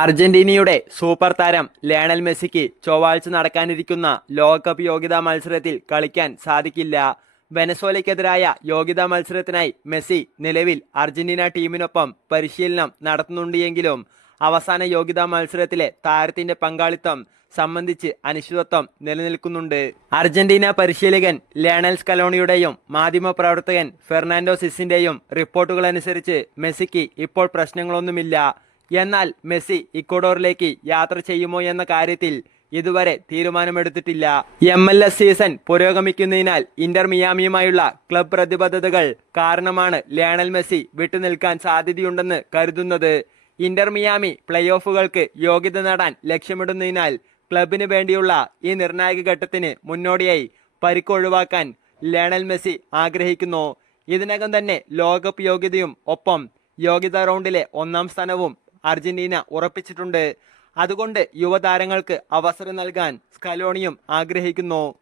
അർജന്റീനയുടെ സൂപ്പർ താരം ലയണൽ മെസ്സിക്ക് ചൊവ്വാഴ്ച നടക്കാനിരിക്കുന്ന ലോകകപ്പ് യോഗ്യതാ മത്സരത്തിൽ കളിക്കാൻ സാധിക്കില്ല. വെനസോലയ്ക്കെതിരായ യോഗ്യതാ മത്സരത്തിനായി മെസ്സി നിലവിൽ അർജന്റീന ടീമിനൊപ്പം പരിശീലനം നടത്തുന്നുണ്ടെങ്കിലും അവസാന യോഗ്യതാ മത്സരത്തിലെ താരത്തിന്റെ പങ്കാളിത്തം സംബന്ധിച്ച് അനിശ്ചിതത്വം നിലനിൽക്കുന്നുണ്ട്. അർജന്റീന പരിശീലകൻ ലയണൽ സ്കലോണിയുടെയും മാധ്യമപ്രവർത്തകൻ ഫെർണാൻഡോ സിസിന്റെയും റിപ്പോർട്ടുകൾ അനുസരിച്ച് മെസ്സിക്ക് ഇപ്പോൾ പ്രശ്നങ്ങളൊന്നുമില്ല. എന്നാൽ മെസ്സി ഇക്വഡോറിലേക്ക് യാത്ര ചെയ്യുമോ എന്ന കാര്യത്തിൽ ഇതുവരെ തീരുമാനമെടുത്തിട്ടില്ല. എം എൽ എസ് സീസൺ പുരോഗമിക്കുന്നതിനാൽ ഇന്റർ മിയാമിയുമായുള്ള ക്ലബ് പ്രതിബദ്ധതകൾ കാരണമാണ് ലയണൽ മെസ്സി വിട്ടുനിൽക്കാൻ സാധ്യതയുണ്ടെന്ന് കരുതുന്നത്. ഇന്റർ മിയാമി പ്ലേ ഓഫുകൾക്ക് യോഗ്യത നേടാൻ ലക്ഷ്യമിടുന്നതിനാൽ ക്ലബിന് വേണ്ടിയുള്ള ഈ നിർണായക ഘട്ടത്തിന് മുന്നോടിയായി പരിക്ക് ഒഴിവാക്കാൻ ലയണൽ മെസ്സി ആഗ്രഹിക്കുന്നു. ഇതിനകം തന്നെ ലോകകപ്പ് യോഗ്യതയും ഒപ്പം യോഗ്യതാ റൗണ്ടിലെ ഒന്നാം സ്ഥാനവും അർജന്റീന ഉറപ്പിച്ചിട്ടുണ്ട്. അതുകൊണ്ട് യുവതാരങ്ങൾക്ക് അവസരം നൽകാൻ സ്കലോണിയും ആഗ്രഹിക്കുന്നു.